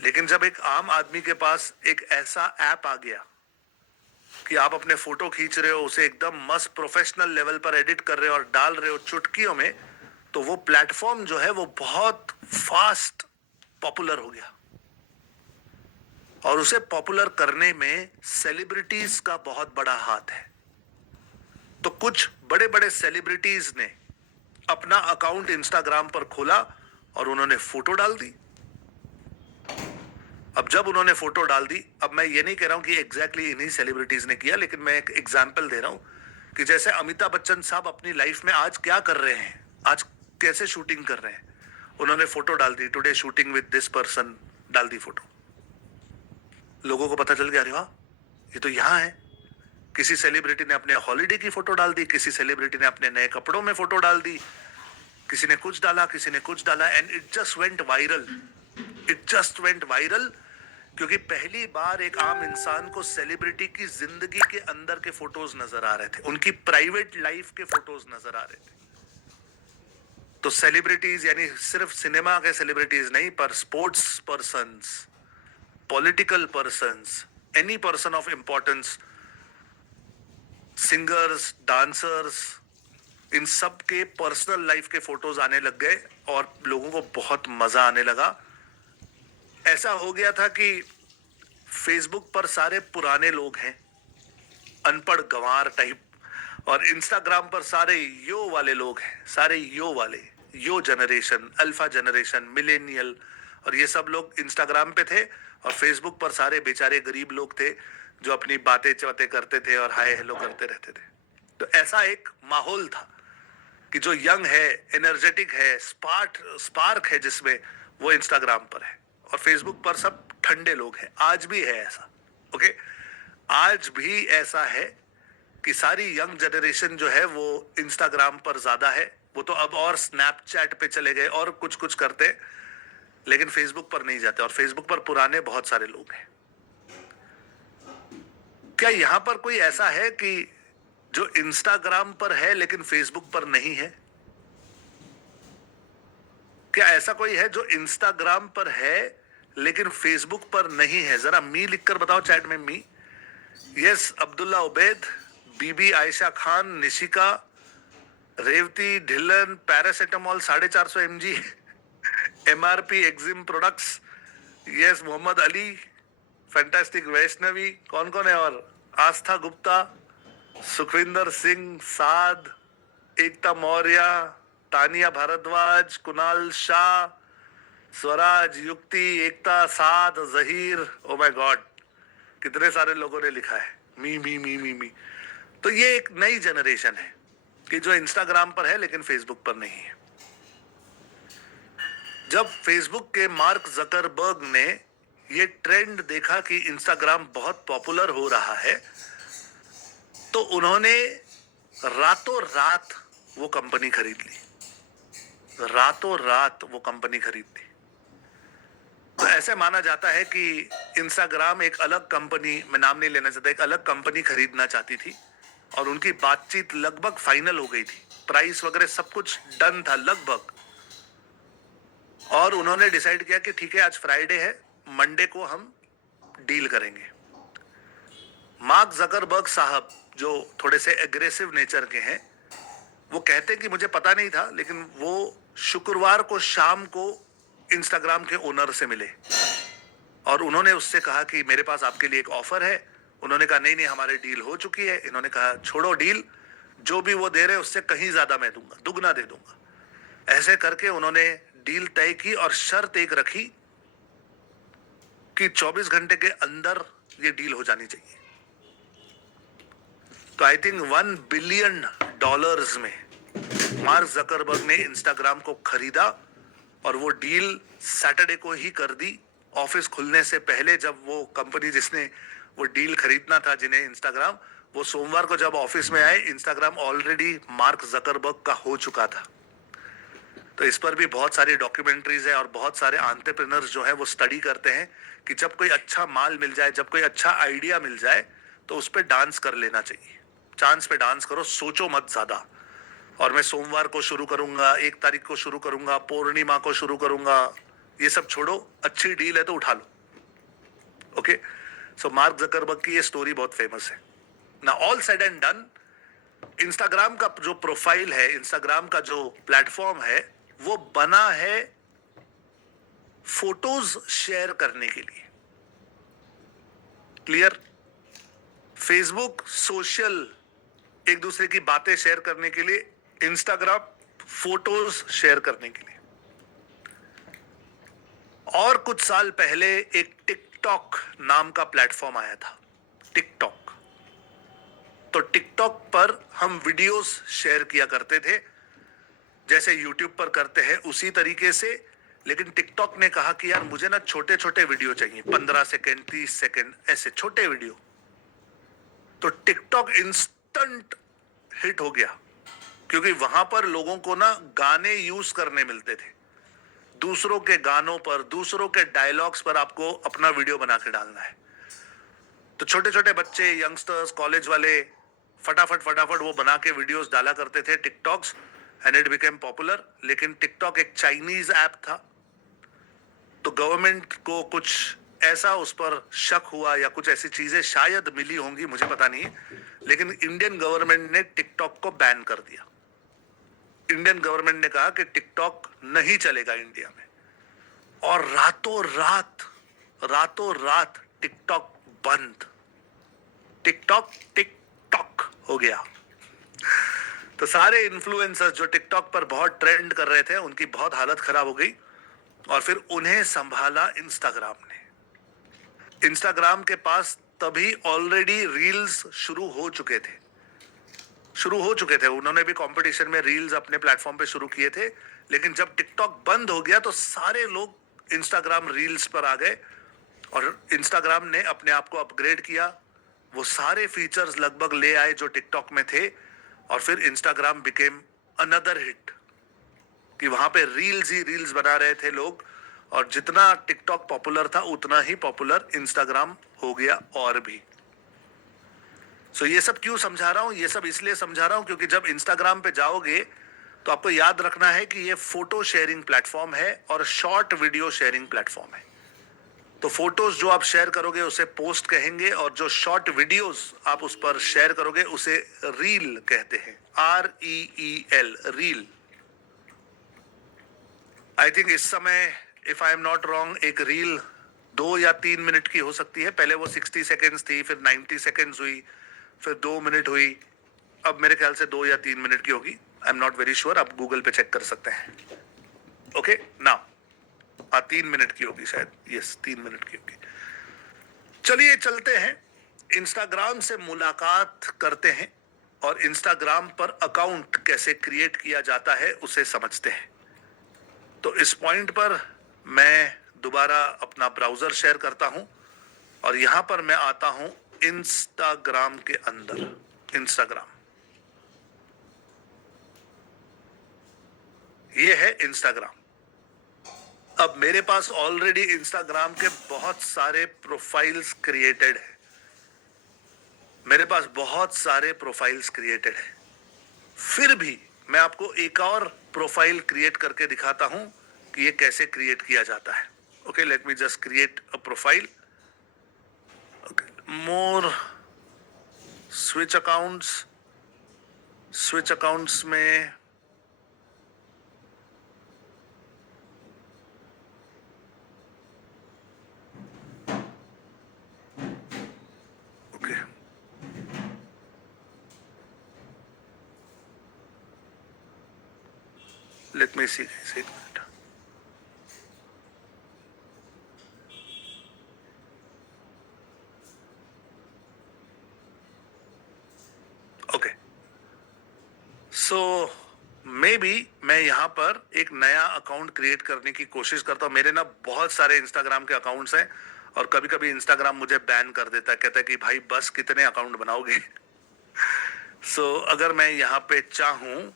लेकिन जब एक आम आदमी के पास एक ऐसा ऐप आ गया कि आप अपने फोटो खींच रहे हो, उसे एकदम मस्त प्रोफेशनल लेवल पर एडिट कर रहे हो और डाल रहे हो चुटकियों में, तो वो प्लेटफॉर्म जो है वो बहुत फास्ट पॉपुलर हो गया। और उसे पॉपुलर करने में सेलिब्रिटीज का बहुत बड़ा हाथ है। तो कुछ बड़े बड़े सेलिब्रिटीज ने अपना अकाउंट इंस्टाग्राम पर खोला और उन्होंने फोटो डाल दी। अब जब उन्होंने फोटो डाल दी, अब मैं ये नहीं कह रहा हूं कि एग्जैक्टली इन्हीं सेलिब्रिटीज ने किया, लेकिन मैं एक एग्जांपल दे रहा हूं कि जैसे अमिताभ बच्चन साहब अपनी लाइफ में आज क्या कर रहे हैं, आज कैसे शूटिंग कर रहे हैं, उन्होंने फोटो डाल दी, today shooting with this person, डाल दी फोटो। लोगों को पता चल गया, अरे वाह ये तो यहां है। किसी सेलिब्रिटी ने अपने हॉलीडे की फोटो डाल दी, किसी सेलिब्रिटी ने अपने नए कपड़ों में फोटो डाल दी, किसी ने कुछ डाला, किसी ने कुछ डाला, and it just went viral. It just went viral क्योंकि पहली बार एक आम इंसान को सेलिब्रिटी की जिंदगी के अंदर के फोटोज नजर आ रहे थे, उनकी प्राइवेट लाइफ के फोटोज नजर आ रहे थे। तो सेलिब्रिटीज यानी सिर्फ सिनेमा के सेलिब्रिटीज नहीं, पर sports persons, political persons, any person of importance, singers, dancers, इन सब के पर्सनल लाइफ के फोटोज आने लग गए और लोगों को बहुत मजा आने लगा। ऐसा हो गया था कि फेसबुक पर सारे पुराने लोग हैं, अनपढ़ गंवार टाइप, और इंस्टाग्राम पर सारे यो वाले लोग हैं, सारे यो वाले, यो जनरेशन, अल्फा जनरेशन, मिलेनियल, और ये सब लोग इंस्टाग्राम पे थे। और फेसबुक पर सारे बेचारे गरीब लोग थे जो अपनी बातें चबातें करते थे और हाय हेलो करते रहते थे। तो ऐसा एक माहौल था कि जो यंग है, एनर्जेटिक है, स्पार्क है जिसमें, वो इंस्टाग्राम पर है, और फेसबुक पर सब ठंडे लोग हैं। आज भी है ऐसा, ओके, आज भी ऐसा है कि सारी यंग जनरेशन जो है वो इंस्टाग्राम पर ज्यादा है। वो तो अब और स्नैपचैट पे चले गए और कुछ कुछ करते, लेकिन फेसबुक पर नहीं जाते, और फेसबुक पर पुराने बहुत सारे लोग हैं। क्या यहां पर कोई ऐसा है कि जो इंस्टाग्राम पर है लेकिन फेसबुक पर नहीं है? क्या ऐसा कोई है जो इंस्टाग्राम पर है लेकिन फेसबुक पर नहीं है? जरा मी लिखकर बताओ चैट में, me. Yes, Abdullah Ubaid, Bibi Ayesha Khan, Nishika, Revati Dhillon, paracetamol 450 mg, MRP Exim products, yes, Mohammad Ali, fantastic Vaishnavi, कौन कौन है और? आस्था गुप्ता, सुखविंदर सिंह, साद, एकता मौर्य, तानिया भारद्वाज, कुणाल शाह, स्वराज, युक्ति, एकता, साद, जहीर, ओ माय गॉड, कितने सारे लोगों ने लिखा है मी मी मी मी मी। तो ये एक नई जनरेशन है कि जो इंस्टाग्राम पर है लेकिन फेसबुक पर नहीं है। जब फेसबुक के मार्क जकरबर्ग ने ये ट्रेंड देखा कि इंस्टाग्राम बहुत पॉपुलर हो रहा है, तो उन्होंने रातों रात वो कंपनी खरीद ली, रातों रात वो कंपनी खरीद ली। तो ऐसे माना जाता है कि इंस्टाग्राम एक अलग कंपनी, मैं नाम नहीं लेना चाहता, एक अलग कंपनी खरीदना चाहती थी और उनकी बातचीत लगभग फाइनल हो गई थी, प्राइस वगैरह सब कुछ डन था लगभग, और उन्होंने डिसाइड किया कि ठीक है आज फ्राइडे है, मंडे को हम डील करेंगे। मार्क जकरबर्ग साहब जो थोड़े से एग्रेसिव नेचर के हैं, वो कहते हैं कि मुझे पता नहीं था, लेकिन वो शुक्रवार को शाम को इंस्टाग्राम के ओनर से मिले और उन्होंने उससे कहा कि मेरे पास आपके लिए एक ऑफर है। उन्होंने कहा नहीं नहीं, हमारी डील हो चुकी है। इन्होंने कहा छोड़ो डील, जो भी वो दे रहे उससे कहीं ज्यादा मैं दूंगा, दुगना दे दूंगा। ऐसे करके उन्होंने डील तय की और शर्त एक रखी कि 24 घंटे के अंदर ये डील हो जानी चाहिए। तो आई थिंक $1 बिलियन में मार्क जकरबर्ग ने इंस्टाग्राम को खरीदा और वो डील सैटरडे को ही कर दी, ऑफिस खुलने से पहले। जब वो कंपनी जिसने वो डील खरीदना था, जिन्हें इंस्टाग्राम, वो सोमवार को जब ऑफिस में आए, इंस्टाग्राम ऑलरेडी मार्क जकरबर्ग का हो चुका था। तो इस पर भी बहुत सारी डॉक्यूमेंट्रीज है और बहुत सारे एंटरप्रेन्योर्स जो है वो स्टडी करते हैं कि जब कोई अच्छा माल मिल जाए, जब कोई अच्छा आइडिया मिल जाए, तो उस पर डांस कर लेना चाहिए। चांस पे डांस करो, सोचो मत ज्यादा। और मैं सोमवार को शुरू करूंगा, 1 तारीख को शुरू करूंगा, पूर्णिमा को शुरू करूंगा, ये सब छोड़ो, अच्छी डील है तो उठा लो। ओके, सो मार्क जकरबर्ग की ये स्टोरी बहुत फेमस है ना। All said and done, Instagram का जो प्रोफाइल है, इंस्टाग्राम का जो प्लेटफॉर्म है, वो बना है फोटोज शेयर करने के लिए। क्लियर? फेसबुक सोशल, एक दूसरे की बातें शेयर करने के लिए, इंस्टाग्राम फोटोज शेयर करने के लिए। और कुछ साल पहले एक टिकटॉक नाम का प्लेटफॉर्म आया था, टिकटॉक। तो टिकटॉक पर हम वीडियोस शेयर किया करते थे, जैसे यूट्यूब पर करते हैं उसी तरीके से। लेकिन टिकटॉक ने कहा कि यार मुझे ना छोटे छोटे वीडियो चाहिए, 15 सेकेंड, 30 सेकेंड, ऐसे छोटे वीडियो। तो टिकटॉक इंस्टेंट हिट हो गया, क्योंकि वहां पर लोगों को ना गाने यूज करने मिलते थे। दूसरों के गानों पर, दूसरों के डायलॉग्स पर आपको अपना वीडियो बना के डालना है। तो छोटे छोटे बच्चे, यंगस्टर्स, कॉलेज वाले फटाफट फटाफट वो बना के वीडियोस डाला करते थे TikToks, and it became popular. लेकिन टिकटॉक एक चाइनीज ऐप था, तो गवर्नमेंट को कुछ ऐसा उस पर शक हुआ या कुछ ऐसी चीजें शायद मिली होंगी, मुझे पता नहीं, लेकिन इंडियन गवर्नमेंट ने टिकटॉक को बैन कर दिया। इंडियन गवर्नमेंट ने कहा कि टिकटॉक नहीं चलेगा इंडिया में, और रातों रात टिकटॉक बंद, टिकटॉक टिकटॉक हो गया। तो सारे इन्फ्लुएंसर्स जो टिकटॉक पर बहुत ट्रेंड कर रहे थे, उनकी बहुत हालत खराब हो गई, और फिर उन्हें संभाला इंस्टाग्राम ने। इंस्टाग्राम के पास तभी ऑलरेडी रील्स शुरू हो चुके थे, उन्होंने भी कंपटीशन में रील्स अपने प्लेटफॉर्म पे शुरू किए थे। लेकिन जब टिकटॉक बंद हो गया तो सारे लोग इंस्टाग्राम रील्स पर आ गए, और इंस्टाग्राम ने अपने आप को अपग्रेड किया, वो सारे फीचर्स लगभग ले आए जो टिकटॉक में थे, और फिर इंस्टाग्राम बिकेम अनदर हिट, कि वहां पे रील्स ही रील्स बना रहे थे लोग, और जितना टिकटॉक पॉपुलर था उतना ही पॉपुलर इंस्टाग्राम हो गया और भी। सो ये सब क्यों समझा रहा हूं? ये सब इसलिए समझा रहा हूं क्योंकि जब इंस्टाग्राम पे जाओगे तो आपको याद रखना है कि ये फोटो शेयरिंग प्लेटफॉर्म है और शॉर्ट वीडियो शेयरिंग प्लेटफॉर्म है। तो फोटोज जो आप शेयर करोगे उसे पोस्ट कहेंगे, और जो शॉर्ट वीडियोस आप उस पर शेयर करोगे उसे रील कहते हैं, REEL, रील। आई थिंक इस समय, if I am not wrong, एक रील 2 या 3 मिनट की हो सकती है। पहले वो 60 सेकेंड्स थी, फिर 90 सेकेंड्स हुई, फिर 2 मिनट हुई, अब मेरे ख्याल से 2 या 3 मिनट की होगी। I am not very sure, आप गूगल पे चेक कर सकते हैं। ओके नाउ, 3 मिनट की होगी शायद, यस 3 मिनट की होगी। चलिए चलते हैं, इंस्टाग्राम से मुलाकात करते हैं, और इंस्टाग्राम पर अकाउंट कैसे क्रिएट किया जाता है उसे समझते हैं। तो इस पॉइंट पर मैं दोबारा अपना ब्राउजर शेयर करता हूं, और यहां पर मैं आता हूं इंस्टाग्राम के अंदर। इंस्टाग्राम, ये है इंस्टाग्राम। अब मेरे पास ऑलरेडी इंस्टाग्राम के बहुत सारे प्रोफाइल्स क्रिएटेड है, मेरे पास बहुत सारे प्रोफाइल्स क्रिएटेड है। फिर भी मैं आपको एक और प्रोफाइल क्रिएट करके दिखाता हूं कि ये कैसे क्रिएट किया जाता है। Okay, late me just create a profile. More, switch accounts में ओके, लेट मी सी, एक minute. Okay, so may be मैं यहाँ पर एक नया अकाउंट क्रिएट करने की कोशिश करता हूँ। मेरे ना बहुत सारे इंस्टाग्राम के अकाउंट्स हैं, और कभी कभी इंस्टाग्राम मुझे बैन कर देता है, कहता है कि भाई बस कितने अकाउंट बनाओगे। सो अगर मैं यहाँ पे चाहूँ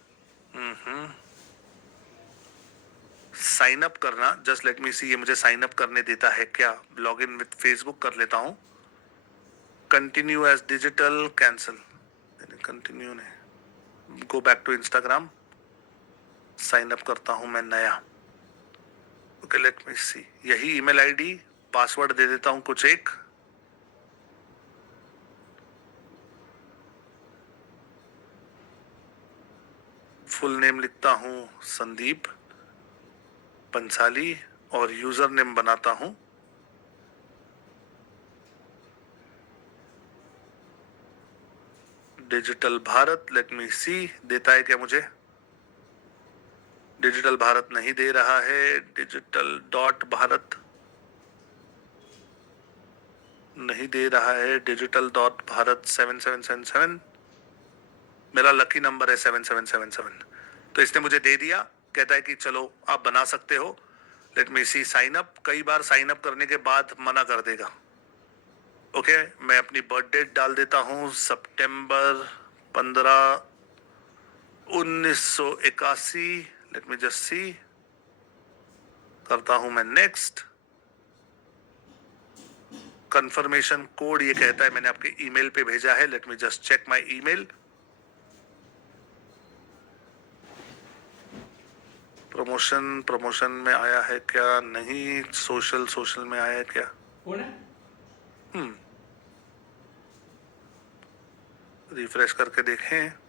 साइन अप करना, जस्ट लेट मी सी, ये मुझे साइन अप करने देता है क्या? लॉग इन विथ फेसबुक कर लेता हूँ, continue as digital, cancel, continue नहीं, go back to Instagram, sign up करता हूं मैं नया। ओके, लेट मी सी, यही ईमेल आईडी, पासवर्ड दे देता हूं कुछ एक, फुल नेम लिखता हूं संदीप पंसाली और यूजर नेम बनाता हूं डिजिटल भारत। लेट मी सी, देता है क्या मुझे? डिजिटल भारत नहीं दे रहा है। डिजिटल डॉट भारत नहीं दे रहा है। डिजिटल डॉट भारत 7777 मेरा लकी नंबर है, 7777। तो इसने मुझे दे दिया, कहता है कि चलो आप बना सकते हो। लेट मी सी, साइन अप। कई बार साइन अप करने के बाद मना कर देगा। ओके, मैं अपनी बर्थ डेट डाल देता हूँ, सितंबर 15 1981। लेट मी जस्ट सी, करता हूं मैं नेक्स्ट। कंफर्मेशन कोड ये कहता है मैंने आपके ईमेल पे भेजा है। Let me just check my email. Promotion में आया है क्या? नहीं। सोशल में आया है क्या? कौन है? रिफ्रेश करके देखें।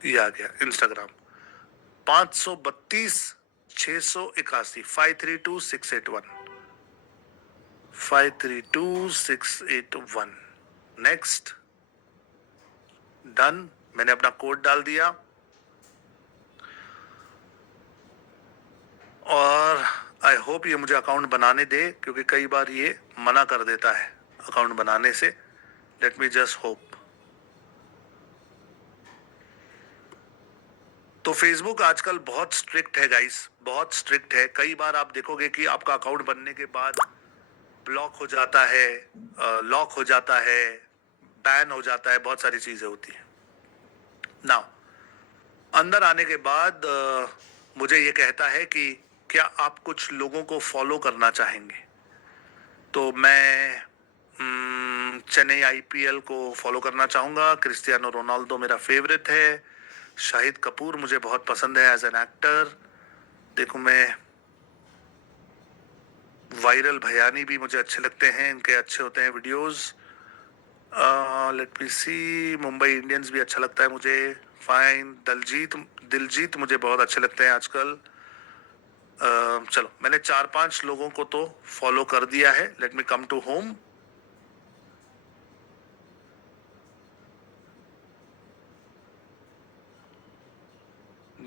ये आ गया इंस्टाग्राम। 532 681 532681 532681। Next, done. मैंने अपना कोड डाल दिया और आई होप ये मुझे अकाउंट बनाने दे, क्योंकि कई बार ये मना कर देता है अकाउंट बनाने से। Late me just hope. तो फेसबुक आजकल बहुत स्ट्रिक्ट है गाइस, बहुत स्ट्रिक्ट है। कई बार आप देखोगे कि आपका अकाउंट बनने के बाद ब्लॉक हो जाता है, लॉक हो जाता है, बैन हो जाता है, बहुत सारी चीजें होती हैं। नाउ अंदर आने के बाद मुझे ये कहता है कि क्या आप कुछ लोगों को फॉलो करना चाहेंगे? तो मैं चेन्नई आईपीएल को फॉलो करना चाहूंगा। क्रिस्टियानो रोनाल्डो मेरा फेवरेट है। शाहिद कपूर मुझे बहुत पसंद है एज एन एक्टर। देखो, मैं वायरल भयानी भी मुझे अच्छे लगते हैं, इनके अच्छे होते हैं वीडियोस। लेट मी सी, मुंबई इंडियंस भी अच्छा लगता है मुझे। फाइन। दिलजीत मुझे बहुत अच्छे लगते हैं आजकल। चलो, मैंने 4-5 लोगों को तो फॉलो कर दिया है। Let me come to home.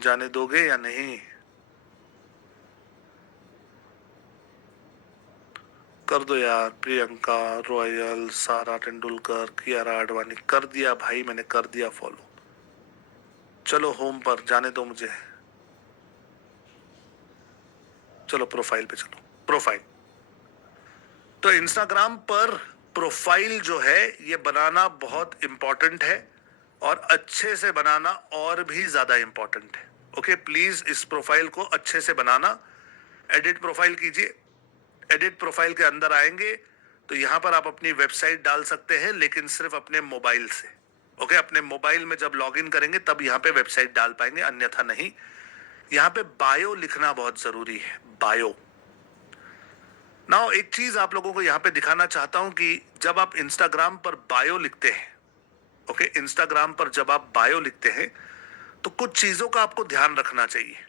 जाने दोगे या नहीं? कर दो यार। प्रियंका रॉयल, सारा तेंदुलकर, कियारा आडवाणी, कर दिया भाई, मैंने कर दिया फॉलो। चलो होम पर जाने दो मुझे। चलो प्रोफाइल पे चलो। प्रोफाइल, तो इंस्टाग्राम पर प्रोफाइल जो है ये बनाना बहुत इंपॉर्टेंट है, और अच्छे से बनाना और भी ज्यादा इंपॉर्टेंट है। ओके, प्लीज इस प्रोफाइल को अच्छे से बनाना। एडिट प्रोफाइल कीजिए। एडिट प्रोफाइल के अंदर आएंगे तो यहां पर आप अपनी वेबसाइट डाल सकते हैं, लेकिन सिर्फ अपने मोबाइल से। ओके, अपने मोबाइल में जब लॉगिन करेंगे तब यहां पे वेबसाइट डाल पाएंगे, अन्यथा नहीं। यहां पे बायो लिखना बहुत जरूरी है, बायो। नाउ एक चीज आप लोगों को यहां पे दिखाना चाहता हूं कि जब आप इंस्टाग्राम पर बायो लिखते हैं, ओके, इंस्टाग्राम पर जब आप बायो लिखते हैं तो कुछ चीजों का आपको ध्यान रखना चाहिए।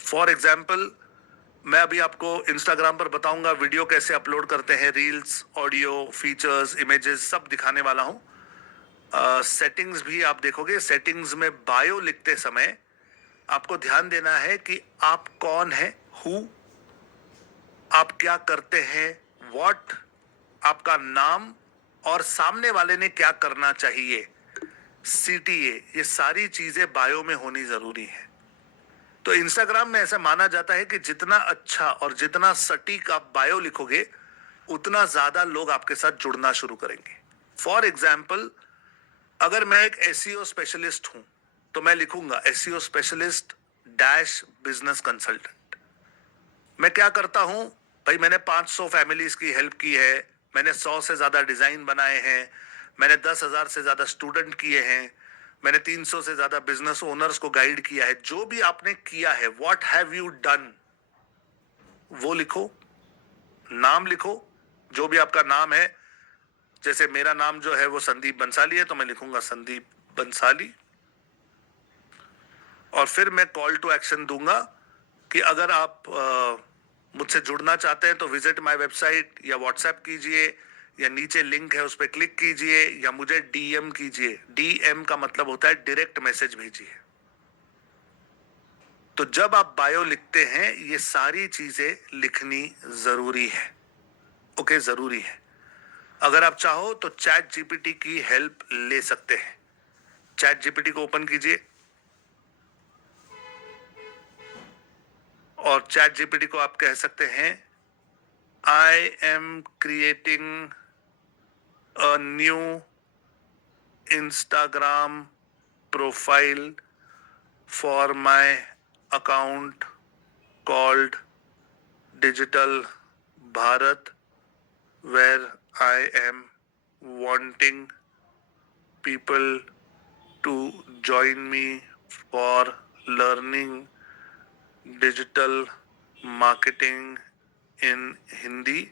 फॉर एग्जाम्पल, मैं अभी आपको इंस्टाग्राम पर बताऊंगा वीडियो कैसे अपलोड करते हैं, रील्स, ऑडियो, फीचर्स, इमेजेस सब दिखाने वाला हूं। सेटिंग्स भी आप देखोगे। सेटिंग्स में बायो लिखते समय आपको ध्यान देना है कि आप कौन है, हु, आप क्या करते हैं, व्हाट, आपका नाम, और सामने वाले ने क्या करना चाहिए, सीटीए, ये सारी चीजें बायो में होनी जरूरी है। तो इंस्टाग्राम में ऐसा माना जाता है कि जितना अच्छा और जितना सटीक आप बायो लिखोगे उतना ज्यादा लोग आपके साथ जुड़ना शुरू करेंगे। फॉर एग्जाम्पल, अगर मैं एक एसईओ स्पेशलिस्ट हूं तो मैं लिखूंगा SEO specialist dash business consultant. मैं क्या करता हूं भाई, मैंने 500 फैमिलीज की हेल्प की है, मैंने 100 से ज्यादा डिजाइन बनाए हैं, मैंने 10,000 से ज्यादा स्टूडेंट किए हैं, मैंने 300 से ज्यादा बिजनेस ओनर्स को गाइड किया है। जो भी आपने किया है, व्हाट हैव यू डन, वो लिखो, नाम लिखो, जो भी आपका नाम है। जैसे मेरा नाम जो है वो संदीप बंसाली है, तो मैं लिखूंगा संदीप बंसाली। और फिर मैं कॉल टू एक्शन दूंगा कि अगर आप मुझसे जुड़ना चाहते हैं तो विजिट माय वेबसाइट, या व्हाट्सएप कीजिए, या नीचे लिंक है उस पर क्लिक कीजिए, या मुझे डीएम कीजिए। डीएम का मतलब होता है डायरेक्ट मैसेज भेजिए। तो जब आप बायो लिखते हैं ये सारी चीजें लिखनी जरूरी है। ओके, जरूरी है। अगर आप चाहो तो चैट जीपीटी की हेल्प ले सकते हैं। चैट जीपीटी को ओपन कीजिए और चैट जीपीटी को आप कह सकते हैं, I am creating a new Instagram profile for my account called Digital Bharat, where I am wanting people to join me for learning digital marketing in Hindi.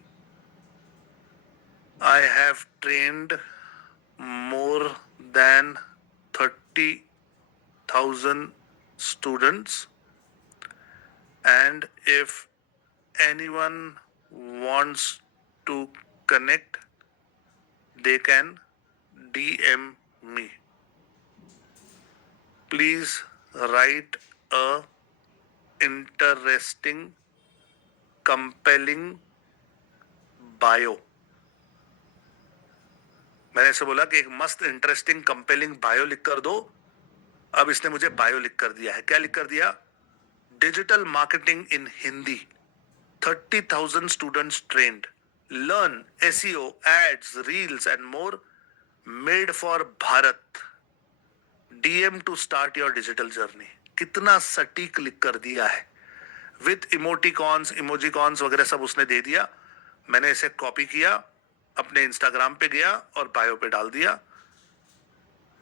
I have trained more than 30,000 students, and if anyone wants to connect, they can DM me. Please write a interesting, compelling bio. मैंने इसे बोला कि एक मस्त interesting compelling bio लिख कर दो। अब इसने मुझे बायो लिख कर दिया है। क्या लिख कर दिया? Digital marketing in Hindi, 30,000 students trained. Learn SEO, ads, reels and more. Made for Bharat. DM to start your digital journey. कितना सटीक लिख कर दिया है। विथ इमोटिकॉन्स, इमोजिकॉन्स वगैरह सब उसने दे दिया। मैंने इसे कॉपी किया, अपने इंस्टाग्राम पे गया और बायो पे डाल दिया।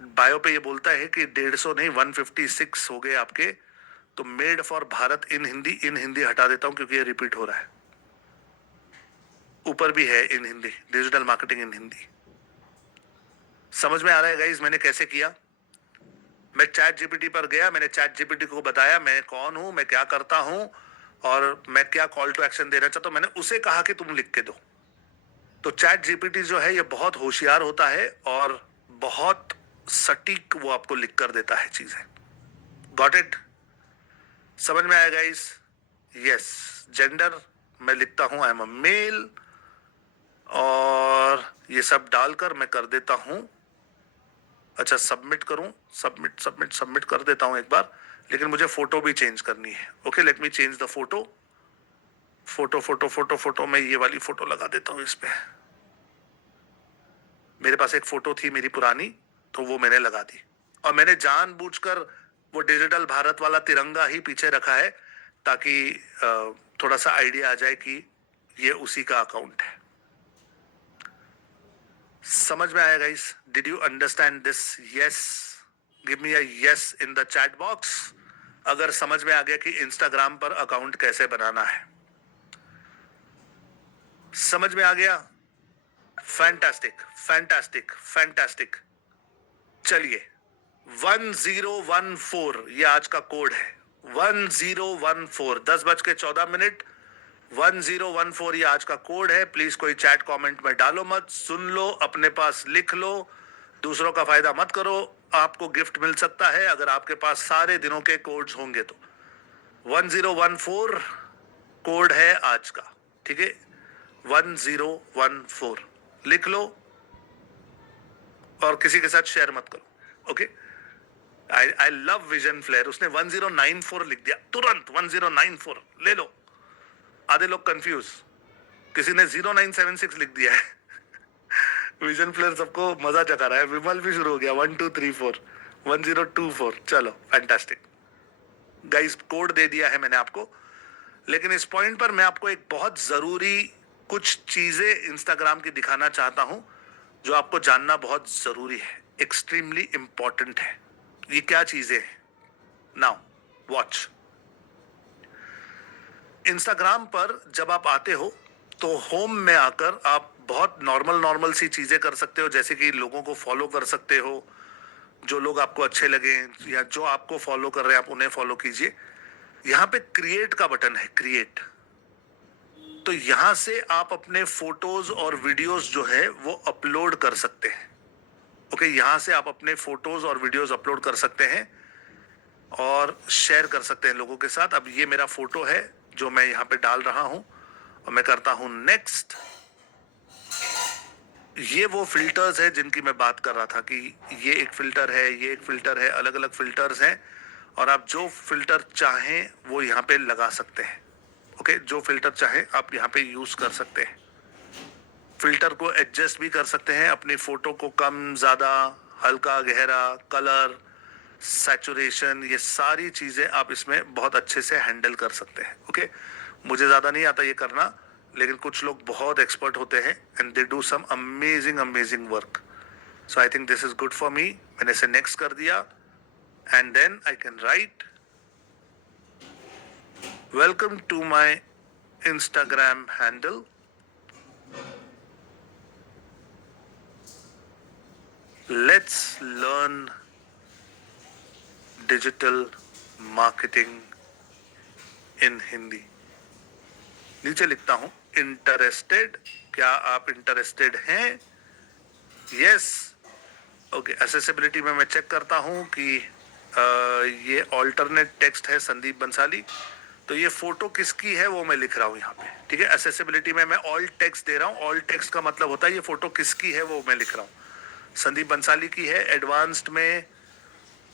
बायो पे ये बोलता है कि 150 नहीं 156 हो गए आपके। तो मेड फॉर भारत इन हिंदी हटा देता हूं क्योंकि ये रिपीट हो रहा है। ऊपर भी है इन Hindi, digital marketing in Hindi. समझ में आ रहा है गाइस मैंने कैसे किया? मैं चैट जीपीटी पर गया, मैंने चैट जीपीटी को बताया मैं कौन हूं, मैं क्या करता हूं और मैं क्या कॉल टू एक्शन देना चाहता हूं। मैंने उसे कहा कि तुम लिख के दो। तो चैट जीपीटी जो है ये बहुत होशियार होता है और बहुत सटीक वो आपको लिख कर देता है चीजें। Got it? समझ में आया गाइस? यस। जेंडर मैं लिखता हूं आई एम अ मेल, और ये सब डालकर मैं कर देता हूं। अच्छा, सबमिट करूं? सबमिट कर देता हूं एक बार, लेकिन मुझे फोटो भी चेंज करनी है। Okay, let me change the photo. Photo मैं ये वाली फोटो लगा देता हूं इस पे। मेरे पास एक फोटो थी मेरी पुरानी, तो वो मैंने लगा दी। और मैंने जानबूझकर वो डिजिटल भारत वाला तिरंगा ही पीछे रखा है ताकि थोड़ा सा आइडिया आ जाए कि ये उसी का अकाउंट है। समझ में आया guys? Did you understand this? Yes, give me a yes in the chat box अगर समझ में आ गया कि इंस्टाग्राम पर अकाउंट कैसे बनाना है। समझ में आ गया? Fantastic fantastic fantastic. चलिए, 1014 ये आज का कोड है। 1014, 10:14। 1014 ये आज का कोड है। प्लीज कोई चैट कमेंट में डालो मत, सुन लो, अपने पास लिख लो, दूसरों का फायदा मत करो। आपको गिफ्ट मिल सकता है अगर आपके पास सारे दिनों के कोड्स होंगे तो। 1014 कोड है आज का, ठीक है? 1014 लिख लो और किसी के साथ शेयर मत करो। Okay, I love vision flare. उसने 1094 लिख दिया तुरंत, 1094 ले लो। आधे लोग कंफ्यूज, किसी ने 0976 लिख दिया है। विजन फ्लेयर सबको मजा चखा रहा है। विमल भी शुरू हो गया 1234 1024। चलो फैंटास्टिक गाइस, कोड दे दिया है मैंने आपको। लेकिन इस पॉइंट पर मैं आपको एक बहुत जरूरी कुछ चीजें इंस्टाग्राम की दिखाना चाहता हूं, जो आपको जानना बहुत जरूरी है, एक्सट्रीमली इंपॉर्टेंट है। ये क्या चीजें हैं? Now watch. इंस्टाग्राम पर जब आप आते हो तो होम में आकर आप बहुत नॉर्मल नॉर्मल सी चीजें कर सकते हो, जैसे कि लोगों को फॉलो कर सकते हो, जो लोग आपको अच्छे लगे या जो आपको फॉलो कर रहे हैं आप उन्हें फॉलो कीजिए। यहाँ पे क्रिएट का बटन है, क्रिएट। तो यहां से आप अपने फोटोज और वीडियोस जो है वो अपलोड कर सकते हैं। ओके, यहां से आप अपने फोटोज और वीडियोस अपलोड कर सकते हैं और शेयर कर सकते हैं लोगों के साथ। अब ये मेरा फोटो है जो मैं यहाँ पे डाल रहा हूं और मैं करता हूं नेक्स्ट। ये वो फिल्टर्स है जिनकी मैं बात कर रहा था कि ये एक फिल्टर है, ये एक फिल्टर है, अलग अलग फिल्टर्स हैं और आप जो फिल्टर चाहें वो यहाँ पे लगा सकते हैं। ओके, जो फिल्टर चाहे आप यहाँ पे यूज कर सकते हैं। फिल्टर को एडजस्ट भी कर सकते हैं, अपनी फोटो को कम ज्यादा, हल्का गहरा, कलर, सैचुरेशन, ये सारी चीजें आप इसमें बहुत अच्छे से हैंडल कर सकते हैं। ओके, मुझे ज्यादा नहीं आता ये करना, लेकिन कुछ लोग बहुत एक्सपर्ट होते हैं and they do some amazing amazing work. So I think this is good for me. मैंने इसे नेक्स्ट कर दिया and then I can write welcome to my Instagram handle. Let's learn digital marketing in Hindi. नीचे लिखता हूं interested. क्या आप interested हैं? यस। ओके, एसेसिबिलिटी में मैं चेक करता हूं कि ये ऑल्टरनेट टेक्स्ट है संदीप बंसाली, तो ये फोटो किसकी है वो मैं लिख रहा हूं यहाँ पे। ठीक है, एसेसिबिलिटी में मैं ऑल टेक्स्ट दे रहा हूँ। ऑल टेक्स्ट का मतलब होता है ये फोटो किसकी है वो मैं लिख रहा हूँ। संदीप बंसाली की है। एडवांस्ड में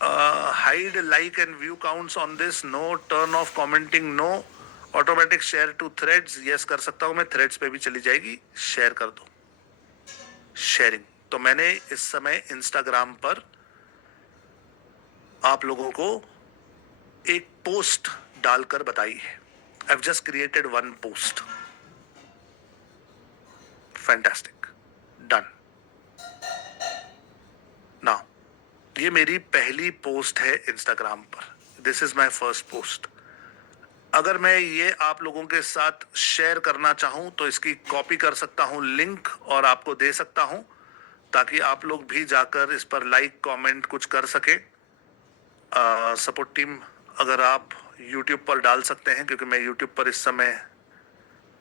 hide like and view counts on this, no. Turn off commenting, no. Automatic share to threads, yes कर सकता हूं मैं। थ्रेड्स पे भी चली जाएगी, शेयर कर दो, शेयरिंग। तो मैंने इस समय इंस्टाग्राम पर आप लोगों को एक पोस्ट डालकर बताई है। I have just created one post. Fantastic, done. Now ये मेरी पहली पोस्ट है इंस्टाग्राम पर। This is my first post. अगर मैं ये आप लोगों के साथ शेयर करना चाहूं तो इसकी कॉपी कर सकता हूं लिंक और आपको दे सकता हूं, ताकि आप लोग भी जाकर इस पर लाइक कमेंट कुछ कर सके। सपोर्ट टीम, अगर आप यूट्यूब पर डाल सकते हैं, क्योंकि मैं यूट्यूब पर इस समय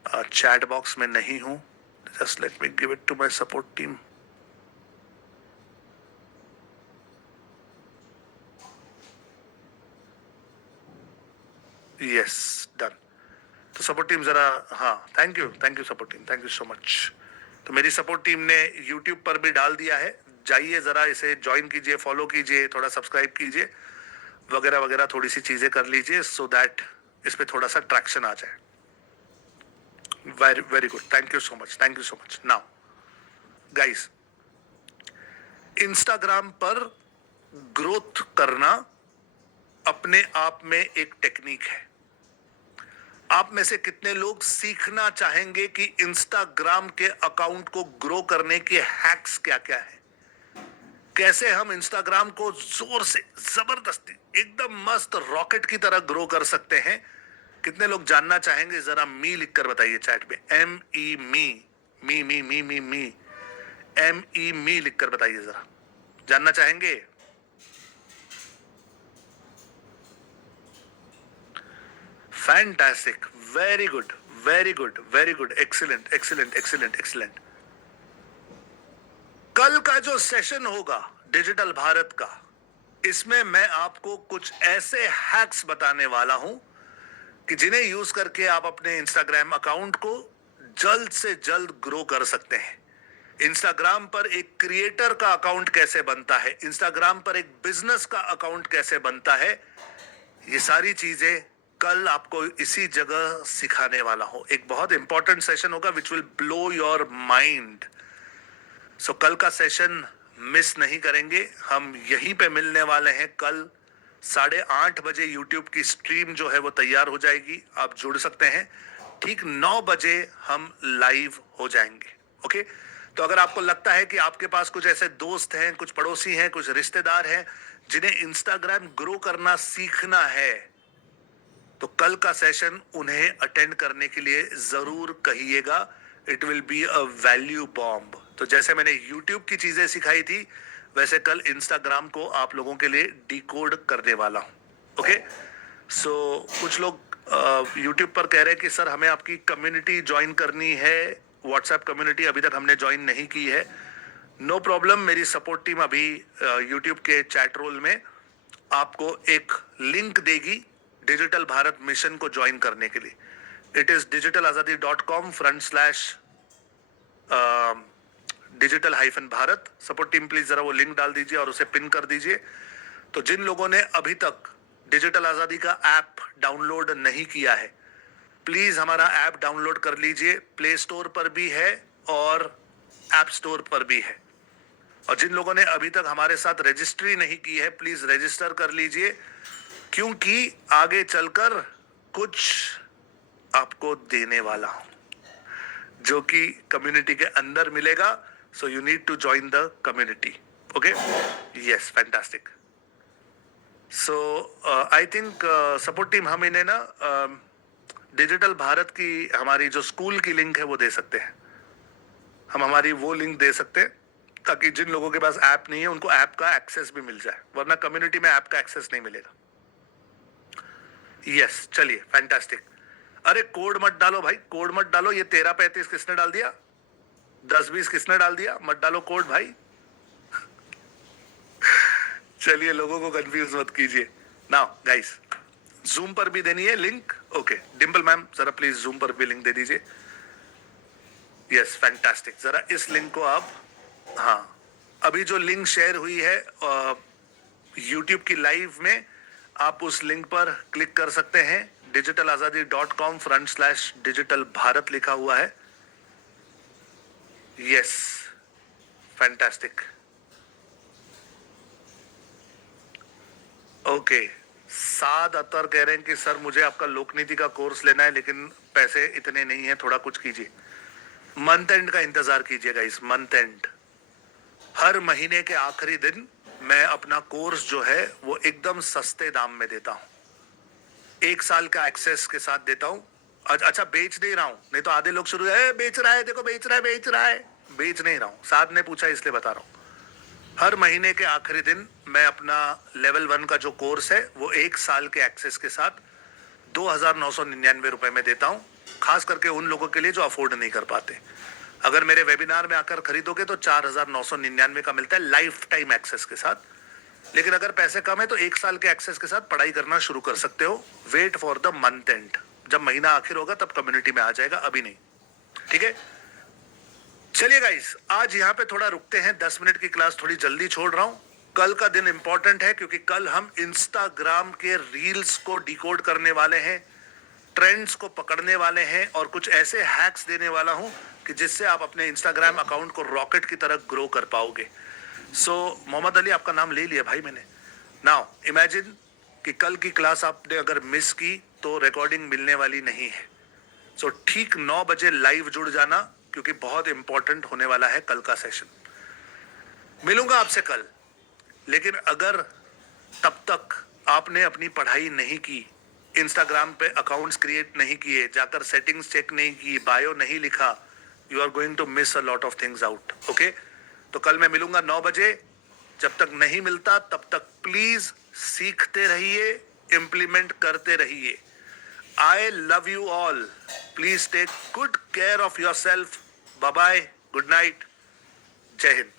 चैट बॉक्स में नहीं हूं। Just let me give it to my support team. Yes, done. तो सपोर्ट टीम जरा, हाँ, thank you support team, thank you so much. तो मेरी सपोर्ट टीम ने यूट्यूब पर भी डाल दिया है। जाइए जरा इसे ज्वाइन कीजिए, फॉलो कीजिए, थोड़ा सब्सक्राइब कीजिए, वगैरह वगैरह थोड़ी सी चीजें कर लीजिए, सो दैट इस पे थोड़ा सा ट्रैक्शन आ जाए। Very very good, thank you so much, thank you so much. Now guys, Instagram पर ग्रोथ करना अपने आप में एक टेक्निक है। आप में से कितने लोग सीखना चाहेंगे कि इंस्टाग्राम के अकाउंट को ग्रो करने के हैक्स क्या क्या है, कैसे हम इंस्टाग्राम को जोर से, जबरदस्ती, एकदम मस्त रॉकेट की तरह ग्रो कर सकते हैं? कितने लोग जानना चाहेंगे? जरा मी लिखकर बताइए चैट में। ME, मी ME, मी लिखकर बताइए जरा। जानना चाहेंगे? Fantastic, very good, very good, very good, excellent excellent excellent excellent. कल का जो सेशन होगा डिजिटल भारत का, इसमें मैं आपको कुछ ऐसे हैक्स बताने वाला हूं कि जिन्हें यूज करके आप अपने इंस्टाग्राम अकाउंट को जल्द से जल्द ग्रो कर सकते हैं। इंस्टाग्राम पर एक क्रिएटर का अकाउंट कैसे बनता है, इंस्टाग्राम पर एक बिजनेस का अकाउंट कैसे बनता है, ये सारी चीजें कल आपको इसी जगह सिखाने वाला हूं। एक बहुत इंपॉर्टेंट सेशन होगा which will blow your mind. So कल का सेशन मिस नहीं करेंगे। हम यहीं पे मिलने वाले हैं कल 8:30 बजे। यूट्यूब की स्ट्रीम जो है वो तैयार हो जाएगी, आप जुड़ सकते हैं। ठीक 9 बजे हम लाइव हो जाएंगे। ओके, तो अगर आपको लगता है कि आपके पास कुछ ऐसे दोस्त हैं, कुछ पड़ोसी हैं, कुछ रिश्तेदार हैं जिन्हें इंस्टाग्राम ग्रो करना सीखना है, तो कल का सेशन उन्हें अटेंड करने के लिए जरूर कहिएगा। It will be a value bomb. तो जैसे मैंने यूट्यूब की चीजें सिखाई थी, वैसे कल इंस्टाग्राम को आप लोगों के लिए डिकोड करने वाला हूं। ओके, सो कुछ लोग यूट्यूब पर कह रहे हैं कि सर हमें आपकी कम्युनिटी ज्वाइन करनी है, व्हाट्सएप कम्युनिटी अभी तक हमने ज्वाइन नहीं की है। नो प्रॉब्लम, मेरी सपोर्ट टीम अभी यूट्यूब के चैट रोल में आपको एक लिंक देगी डिजिटल भारत मिशन को ज्वाइन करने के लिए। It is digitalazadi.com/digital-bharat। Support team please जरा वो लिंक डाल दीजिए और उसे पिन कर दीजिए। तो जिन लोगों ने अभी तक डिजिटल आजादी का ऐप डाउनलोड नहीं किया है, प्लीज हमारा ऐप डाउनलोड कर लीजिए। प्ले स्टोर पर भी है और ऐप स्टोर पर भी है। और जिन लोगों ने अभी तक हमारे साथ रजिस्ट्री नहीं की है, प्लीज रजिस्टर कर लीजिए, क्योंकि आगे चलकर कुछ आपको देने वाला हूं जो कि कम्युनिटी के अंदर मिलेगा। So you need to join the community. Okay, yes, fantastic. So I think support team, हम इन्हें ना डिजिटल भारत की हमारी जो स्कूल की लिंक है वो दे सकते हैं। हम हमारी वो लिंक दे सकते हैं ताकि जिन लोगों के पास ऐप नहीं है उनको ऐप का एक्सेस भी मिल जाए, वरना कम्युनिटी में ऐप का एक्सेस नहीं मिलेगा। यस, चलिए, फैंटास्टिक। अरे कोड मत डालो भाई, कोड मत डालो। ये 1335 किसने डाल दिया? 10-20 किसने डाल दिया? मत डालो कोड भाई। चलिए, लोगों को कंफ्यूज मत कीजिए। नाउ गाइस, जूम पर भी देनी है लिंक। ओके, डिम्पल मैम जरा प्लीज जूम पर भी लिंक दे दीजिए। Yes, fantastic. जरा इस लिंक को आप, हाँ, अभी जो लिंक शेयर हुई है यूट्यूब की लाइव में, आप उस लिंक पर क्लिक कर सकते हैं। digitalazadi.com/digital-bharat लिखा हुआ है। Yes, fantastic. ओके, साद अतर कह रहे हैं कि सर मुझे आपका लोकनीति का कोर्स लेना है लेकिन पैसे इतने नहीं है, थोड़ा कुछ कीजिए। मंथ एंड का इंतजार कीजिएगा। इस मंथ एंड, हर महीने के आखिरी दिन मैं अपना कोर्स जो है वो एकदम सस्ते दाम में देता हूं। 1 साल का एक्सेस के साथ देता हूं। अच्छा, बेच नहीं रहा हूं, नहीं तो आधे लोग शुरू बेच रहा है, देखो बेच रहा है, बेच रहा है। बेच नहीं रहा हूं, साथ ने पूछा इसलिए बता रहा हूं। हर महीने के आखिरी दिन मैं अपना लेवल 1 का जो कोर्स है वो 1 साल के एक्सेस के साथ 2,999 रुपए में देता हूं, खास करके उन लोगों के लिए जो अफोर्ड नहीं कर पाते। अगर मेरे वेबिनार में आकर खरीदोगे तो 4,999 का मिलता है लाइफ टाइम एक्सेस के साथ। लेकिन अगर पैसे कम है तो 1 साल के एक्सेस के साथ पढ़ाई करना शुरू कर सकते हो। Wait for the month end, जब महीना आखिर होगा तब कम्युनिटी में आ जाएगा, अभी नहीं। ठीक है, चलिए गाइस, आज यहाँ पे थोड़ा रुकते हैं। 10 मिनट की क्लास थोड़ी जल्दी छोड़ रहा हूं। कल का दिन इंपॉर्टेंट है क्योंकि कल हम इंस्टाग्राम के रील्स को डिकोड करने वाले हैं, ट्रेंड्स को पकड़ने वाले हैं और कुछ ऐसे हैक्स देने वाला हूं कि जिससे आप अपने इंस्टाग्राम अकाउंट को रॉकेट की तरह ग्रो कर पाओगे। सो मोहम्मद अली, आपका नाम ले लिया भाई मैंने। नाउ इमेजिन कि कल की क्लास आपने अगर मिस की तो रिकॉर्डिंग मिलने वाली नहीं है। सो ठीक 9 बजे लाइव जुड़ जाना, क्योंकि बहुत इंपॉर्टेंट होने वाला है कल का सेशन। मिलूंगा आपसे कल, लेकिन अगर तब तक आपने अपनी पढ़ाई नहीं की, इंस्टाग्राम पे अकाउंट्स क्रिएट नहीं किए, जाकर सेटिंग्स चेक नहीं की, बायो नहीं लिखा, you are going to miss a lot of things out. Okay, तो कल मैं मिलूंगा 9 बजे। जब तक नहीं मिलता तब तक प्लीज सीखते रहिए, इंप्लीमेंट करते रहिए। I love you all. Please take good care of yourself. Bye bye. Good night. Jai Hind.